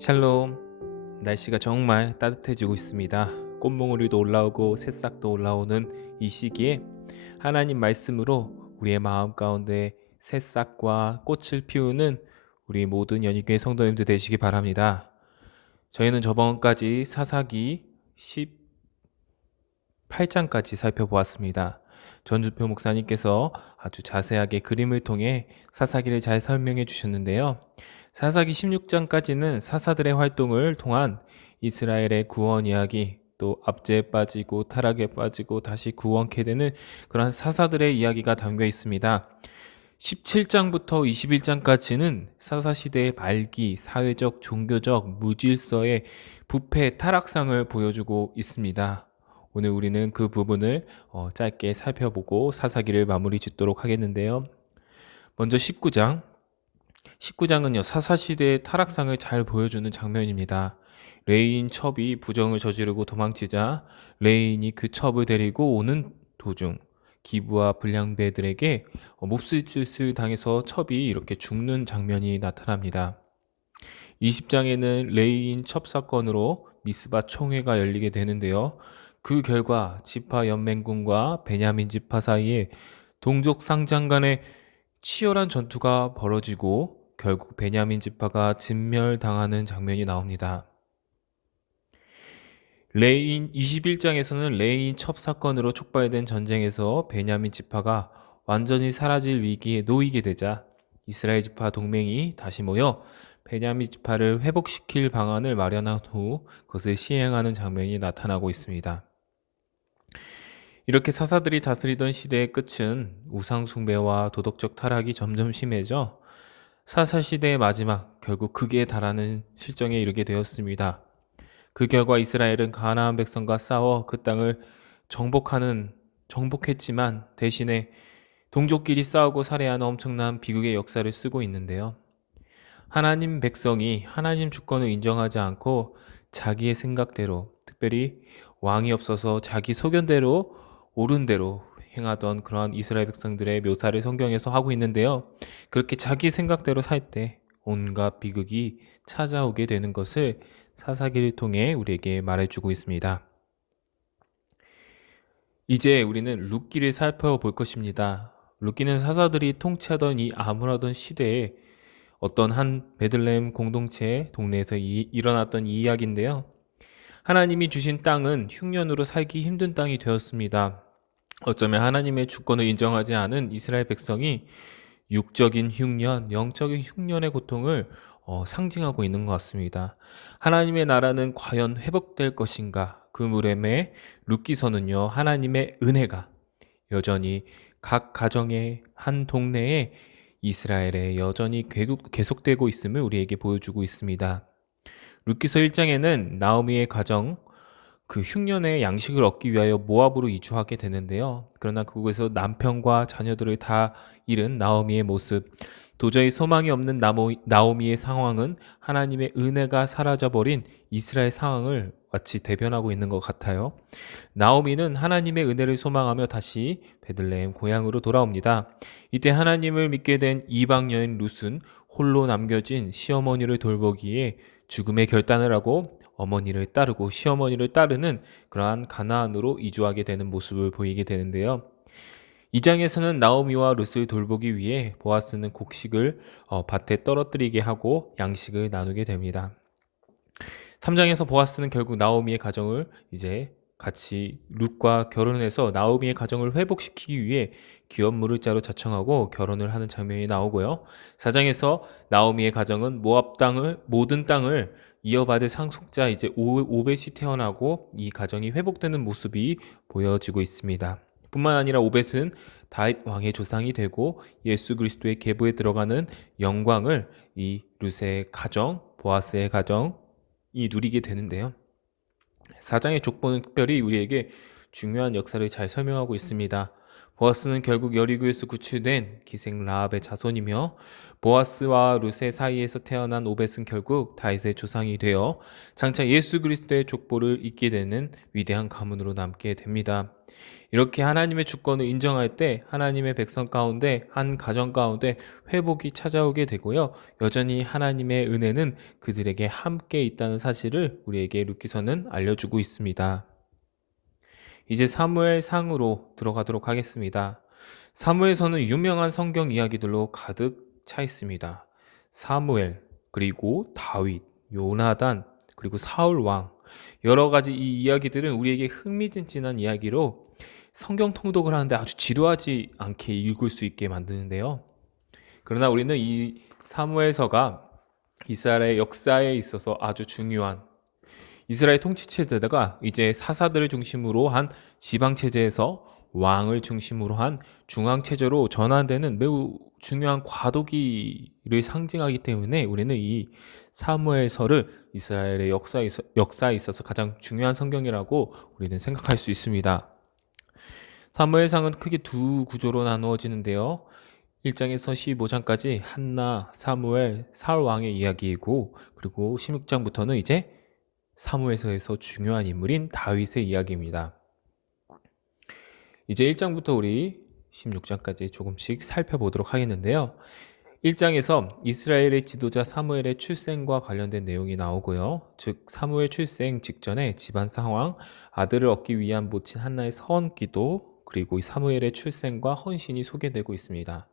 샬롬. 날씨가 정말 따뜻해지고 있습니다. 꽃몽우리도 올라오고 새싹도 올라오는 이 시기에 하나님 말씀으로 우리의 마음 가운데 새싹과 꽃을 피우는 우리 모든 연희교회 성도님들 되시기 바랍니다. 저희는 저번까지 사사기 18장까지 살펴보았습니다. 전주표 목사님께서 아주 자세하게 그림을 통해 사사기를 잘 설명해 주셨는데요. 사사기 16장까지는 사사들의 활동을 통한 이스라엘의 구원 이야기, 또 압제에 빠지고 타락에 빠지고 다시 구원케 되는 그런 사사들의 이야기가 담겨 있습니다. 17장부터 21장까지는 사사시대의 말기, 사회적, 종교적, 무질서의 부패, 타락상을 보여주고 있습니다. 오늘 우리는 그 부분을 짧게 살펴보고 사사기를 마무리 짓도록 하겠는데요. 먼저 19장. 19장은요, 사사시대의 타락상을 잘 보여주는 장면입니다. 레인 첩이 부정을 저지르고 도망치자 레인이 그 첩을 데리고 오는 도중 기부와 불량배들에게 몹쓸 짓을 당해서 첩이 이렇게 죽는 장면이 나타납니다. 20장에는 레인 첩 사건으로 미스바 총회가 열리게 되는데요. 그 결과 지파 연맹군과 베냐민 지파 사이에 동족 상장 간의 치열한 전투가 벌어지고 결국 베냐민 지파가 진멸당하는 장면이 나옵니다. 레인 21장에서는 레인 첩 사건으로 촉발된 전쟁에서 베냐민 지파가 완전히 사라질 위기에 놓이게 되자 이스라엘 지파 동맹이 다시 모여 베냐민 지파를 회복시킬 방안을 마련한 후 그것을 시행하는 장면이 나타나고 있습니다. 이렇게 사사들이 다스리던 시대의 끝은 우상 숭배와 도덕적 타락이 점점 심해져 사사시대의 마지막, 결국 극에 달하는 실정에 이르게 되었습니다. 그 결과 이스라엘은 가나안 백성과 싸워 그 땅을 정복했지만 대신에 동족끼리 싸우고 살해하는 엄청난 비극의 역사를 쓰고 있는데요. 하나님 백성이 하나님 주권을 인정하지 않고 자기의 생각대로, 특별히 왕이 없어서 자기 소견대로 옳은 대로 행하던 그러한 이스라엘 백성들의 묘사를 성경에서 하고 있는데요. 그렇게 자기 생각대로 살 때 온갖 비극이 찾아오게 되는 것을 사사기를 통해 우리에게 말해주고 있습니다. 이제 우리는 룻기를 살펴볼 것입니다. 룻기는 사사들이 통치하던 이 아무라던 시대에 어떤 한 베들레헴 공동체 동네에서 일어났던 이 이야기인데요. 하나님이 주신 땅은 흉년으로 살기 힘든 땅이 되었습니다. 어쩌면 하나님의 주권을 인정하지 않은 이스라엘 백성이 육적인 흉년, 영적인 흉년의 고통을 상징하고 있는 것 같습니다. 하나님의 나라는 과연 회복될 것인가? 그 물음에 룻기서는요, 하나님의 은혜가 여전히 각 가정의 한 동네에 이스라엘에 여전히 계속되고 있음을 우리에게 보여주고 있습니다. 룻기서 1장에는 나오미의 가정, 그 흉년의 양식을 얻기 위하여 모압으로 이주하게 되는데요. 그러나 그곳에서 남편과 자녀들을 다 잃은 나오미의 모습, 도저히 소망이 없는 나오미의 상황은 하나님의 은혜가 사라져버린 이스라엘 상황을 마치 대변하고 있는 것 같아요. 나오미는 하나님의 은혜를 소망하며 다시 베들레헴 고향으로 돌아옵니다. 이때 하나님을 믿게 된 이방 여인 룻은 홀로 남겨진 시어머니를 돌보기에 죽음의 결단을 하고 어머니를 따르고 시어머니를 따르는 그러한 가나안으로 이주하게 되는 모습을 보이게 되는데요. 2장에서는 나오미와 룻을 돌보기 위해 보아스는 곡식을 밭에 떨어뜨리게 하고 양식을 나누게 됩니다. 3장에서 보아스는 결국 나오미의 가정을 이제 같이 룻과 결혼해서 나오미의 가정을 회복시키기 위해 귀한 무릇자로 자청하고 결혼을 하는 장면이 나오고요. 4장에서 나오미의 가정은 모압 땅을 모든 땅을 이어받을 상속자 이제 오벳이 태어나고 이 가정이 회복되는 모습이 보여지고 있습니다. 뿐만 아니라 오벳은 다윗 왕의 조상이 되고 예수 그리스도의 계보에 들어가는 영광을 이 룻의 가정, 보아스의 가정 이 누리게 되는데요. 4장의 족보는 특별히 우리에게 중요한 역사를 잘 설명하고 있습니다. 보아스는 결국 여리고에서 구출된 기생 라합의 자손이며 보아스와 룻의 사이에서 태어난 오벳은 결국 다윗의 조상이 되어 장차 예수 그리스도의 족보를 잇게 되는 위대한 가문으로 남게 됩니다. 이렇게 하나님의 주권을 인정할 때 하나님의 백성 가운데 한 가정 가운데 회복이 찾아오게 되고요. 여전히 하나님의 은혜는 그들에게 함께 있다는 사실을 우리에게 루키서는 알려주고 있습니다. 이제 사무엘 상으로 들어가도록 하겠습니다. 사무엘서는 유명한 성경 이야기들로 가득 차 있습니다. 사무엘, 그리고 다윗, 요나단, 그리고 사울 왕. 여러 가지 이 이야기들은 우리에게 흥미진진한 이야기로 성경 통독을 하는데 아주 지루하지 않게 읽을 수 있게 만드는데요. 그러나 우리는 이 사무엘서가 이스라엘의 역사에 있어서 아주 중요한 이스라엘 통치체제다가 이제 사사들을 중심으로 한 지방 체제에서 왕을 중심으로 한 중앙 체제로 전환되는 매우 중요한 과도기를 상징하기 때문에 우리는 이 사무엘서를 이스라엘의 역사에 있어서 가장 중요한 성경이라고 우리는 생각할 수 있습니다. 사무엘상은 크게 두 구조로 나누어지는데요. 1장에서 15장까지 한나, 사무엘, 사울 왕의 이야기이고, 그리고 16장부터는 이제 사무엘서에서 중요한 인물인 다윗의 이야기입니다. 이제 1장부터 우리 16장까지 조금씩 살펴보도록 하겠는데요. 1장에서 이스라엘의 지도자 사무엘의 출생과 관련된 내용이 나오고요. 즉 사무엘 출생 직전에 집안 상황, 아들을 얻기 위한 모친 한나의 서원기도, 그리고 이 사무엘의 출생과 헌신이 소개되고 있습니다.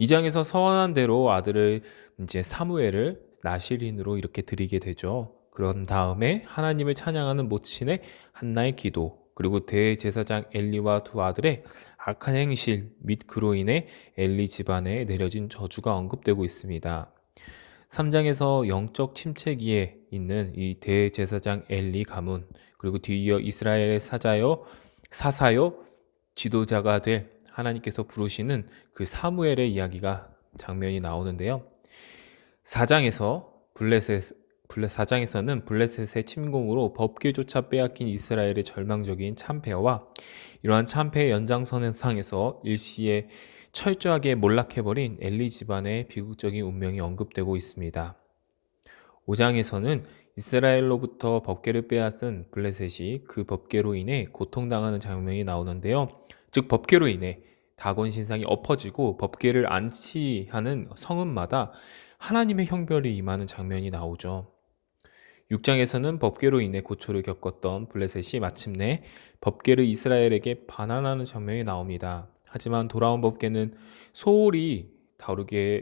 2장에서 서원한 대로 아들을 이제 사무엘을 나실인으로 이렇게 드리게 되죠. 그런 다음에 하나님을 찬양하는 모친의 한나의 기도, 그리고 대제사장 엘리와 두 아들의 악한 행실 및 그로 인해 엘리 집안에 내려진 저주가 언급되고 있습니다. 3장에서 영적 침체기에 있는 이 대제사장 엘리 가문, 그리고 뒤이어 이스라엘의 사사요 지도자가 될 하나님께서 부르시는 그 사무엘의 이야기가 장면이 나오는데요. 4장에서는 블레셋의 침공으로 법궤조차 빼앗긴 이스라엘의 절망적인 참패와 이러한 참패의 연장선상에서 일시에 철저하게 몰락해버린 엘리 집안의 비극적인 운명이 언급되고 있습니다. 5장에서는 이스라엘로부터 법궤를 빼앗은 블레셋이 그 법궤로 인해 고통당하는 장면이 나오는데요. 즉 법궤로 인해 다곤 신상이 엎어지고 법궤를 안치하는 성읍마다 하나님의 형벌이 임하는 장면이 나오죠. 6장에서는 법궤로 인해 고초를 겪었던 블레셋이 마침내 법궤를 이스라엘에게 반환하는 장면이 나옵니다. 하지만 돌아온 법궤는 소홀히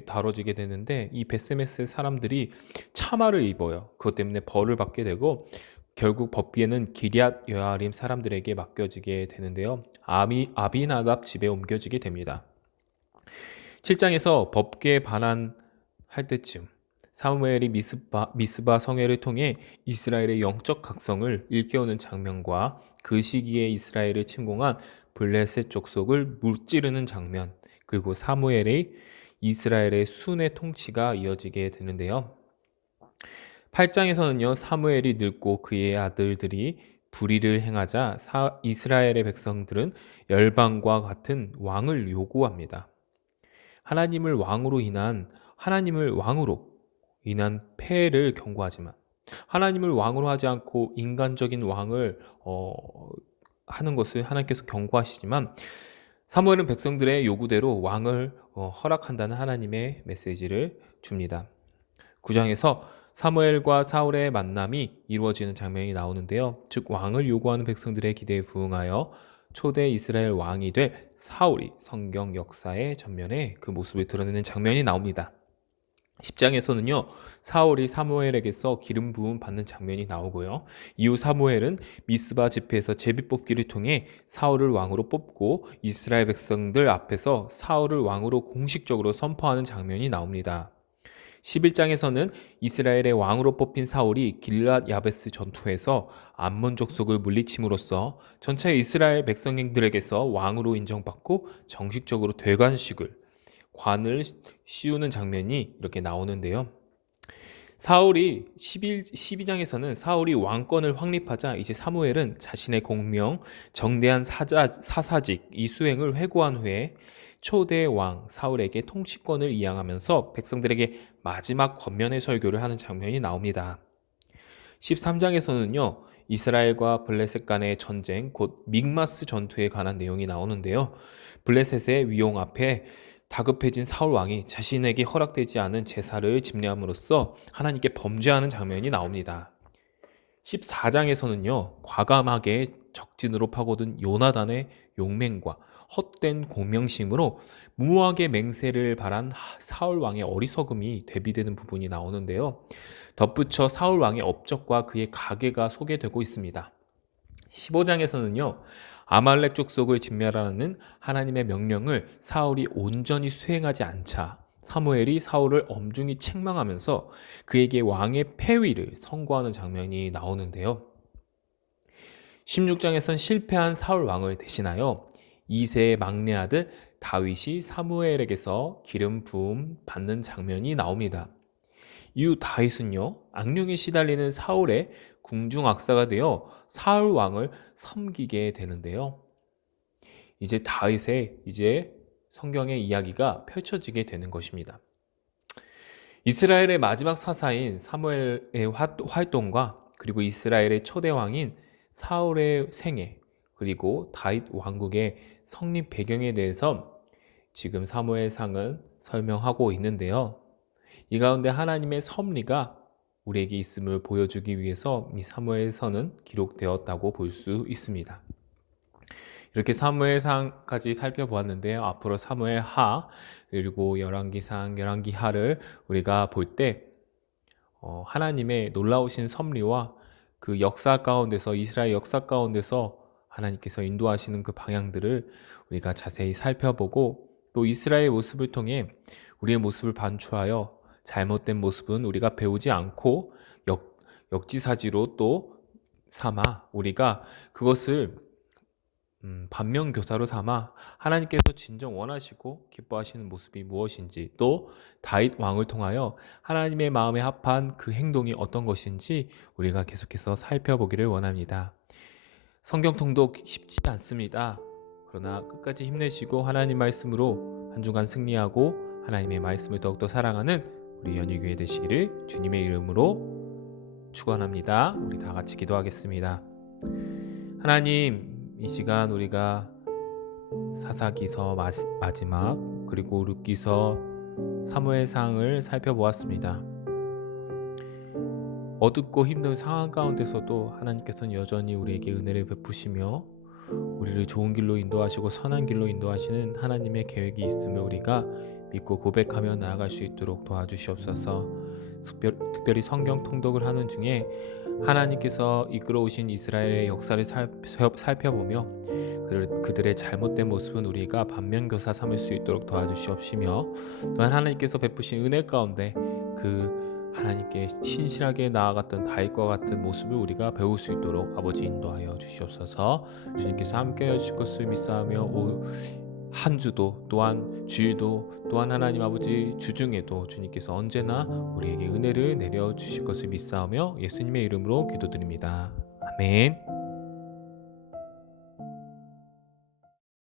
다뤄지게 되는데 이 베세메스 사람들이 차마를 입어요. 그것 때문에 벌을 받게 되고 결국 법궤는 기럇 여아림 사람들에게 맡겨지게 되는데요. 아비나답 집에 옮겨지게 됩니다. 7장에서 법궤 반환할 때쯤 사무엘이 미스바 성회를 통해 이스라엘의 영적 각성을 일깨우는 장면과 그 시기에 이스라엘을 침공한 블레셋 족속을 무찌르는 장면, 그리고 사무엘의 이스라엘의 순회 통치가 이어지게 되는데요. 8장에서는요, 사무엘이 늙고 그의 아들들이 불의를 행하자 이스라엘의 백성들은 열방과 같은 왕을 요구합니다. 하나님을 왕으로 인한 폐해를 경고하지만 하나님을 왕으로 하지 않고 인간적인 왕을 하는 것을 하나님께서 경고하시지만 사무엘은 백성들의 요구대로 왕을 허락한다는 하나님의 메시지를 줍니다. 9장에서 사무엘과 사울의 만남이 이루어지는 장면이 나오는데요. 즉 왕을 요구하는 백성들의 기대에 부응하여 초대 이스라엘 왕이 될 사울이 성경 역사의 전면에 그 모습을 드러내는 장면이 나옵니다. 10장에서는요. 사울이 사무엘에게서 기름 부음 받는 장면이 나오고요. 이후 사무엘은 미스바 집회에서 제비뽑기를 통해 사울을 왕으로 뽑고 이스라엘 백성들 앞에서 사울을 왕으로 공식적으로 선포하는 장면이 나옵니다. 11장에서는 이스라엘의 왕으로 뽑힌 사울이 길랏 야베스 전투에서 암몬 족속을 물리침으로써 전체 이스라엘 백성들에게서 왕으로 인정받고 정식적으로 관을 씌우는 장면이 이렇게 나오는데요. 12장에서는 사울이 왕권을 확립하자 이제 사무엘은 자신의 공명, 정대한 사사직 이 수행을 회고한 후에 초대 왕 사울에게 통치권을 이양하면서 백성들에게 마지막 권면의 설교를 하는 장면이 나옵니다. 13장에서는요. 이스라엘과 블레셋 간의 전쟁, 곧 믹마스 전투에 관한 내용이 나오는데요. 블레셋의 위용 앞에 다급해진 사울 왕이 자신에게 허락되지 않은 제사를 집례함으로써 하나님께 범죄하는 장면이 나옵니다. 14장에서는요, 과감하게 적진으로 파고든 요나단의 용맹과 헛된 공명심으로 무모하게 맹세를 바란 사울 왕의 어리석음이 대비되는 부분이 나오는데요. 덧붙여 사울 왕의 업적과 그의 가계가 소개되고 있습니다. 15장에서는요, 아말렉 족속을 진멸하라는 하나님의 명령을 사울이 온전히 수행하지 않자 사무엘이 사울을 엄중히 책망하면서 그에게 왕의 폐위를 선고하는 장면이 나오는데요. 16장에선 실패한 사울 왕을 대신하여 2세의 막내 아들 다윗이 사무엘에게서 기름 부음 받는 장면이 나옵니다. 이후 다윗은요, 악령에 시달리는 사울의 궁중악사가 되어 사울 왕을 섬기게 되는데요. 이제 다윗의 성경의 이야기가 펼쳐지게 되는 것입니다. 이스라엘의 마지막 사사인 사무엘의 활동과 그리고 이스라엘의 초대 왕인 사울의 생애, 그리고 다윗 왕국의 성립 배경에 대해서 지금 사무엘상은 설명하고 있는데요. 이 가운데 하나님의 섭리가 우리에게 있음을 보여주기 위해서 이 사무엘서는 기록되었다고 볼 수 있습니다. 이렇게 사무엘상까지 살펴보았는데요. 앞으로 사무엘하 그리고 열왕기상, 열왕기하를 우리가 볼 때 하나님의 놀라우신 섭리와 그 역사 가운데서, 이스라엘 역사 가운데서 하나님께서 인도하시는 그 방향들을 우리가 자세히 살펴보고, 또 이스라엘의 모습을 통해 우리의 모습을 반추하여 잘못된 모습은 우리가 배우지 않고 역지사지로 또 삼아 우리가 그것을 반면교사로 삼아 하나님께서 진정 원하시고 기뻐하시는 모습이 무엇인지, 또 다윗 왕을 통하여 하나님의 마음에 합한 그 행동이 어떤 것인지 우리가 계속해서 살펴보기를 원합니다. 성경 통독 쉽지 않습니다. 그러나 끝까지 힘내시고 하나님 말씀으로 한 주간 승리하고 하나님의 말씀을 더욱더 사랑하는 우리 연희교회 되시기를 주님의 이름으로 축원합니다. 우리 다 같이 기도하겠습니다. 하나님, 이 시간 우리가 사사기서 마지막 그리고 룻기서 사무엘상을 살펴보았습니다. 어둡고 힘든 상황 가운데서도 하나님께서는 여전히 우리에게 은혜를 베푸시며 우리를 좋은 길로 인도하시고 선한 길로 인도하시는 하나님의 계획이 있음을 우리가 믿고 고백하며 나아갈 수 있도록 도와주시옵소서. 특별히 성경 통독을 하는 중에 하나님께서 이끌어오신 이스라엘의 역사를 살펴보며 그들의 잘못된 모습은 우리가 반면교사 삼을 수 있도록 도와주시옵시며, 또한 하나님께서 베푸신 은혜 가운데 그 하나님께 신실하게 나아갔던 다윗과 같은 모습을 우리가 배울 수 있도록 아버지 인도하여 주시옵소서. 주님께서 함께해 주실 것을 믿사오며 한 주도 또한 주일도 또한 하나님 아버지 주중에도 주님께서 언제나 우리에게 은혜를 내려 주실 것을 믿사오며 예수님의 이름으로 기도드립니다. 아멘.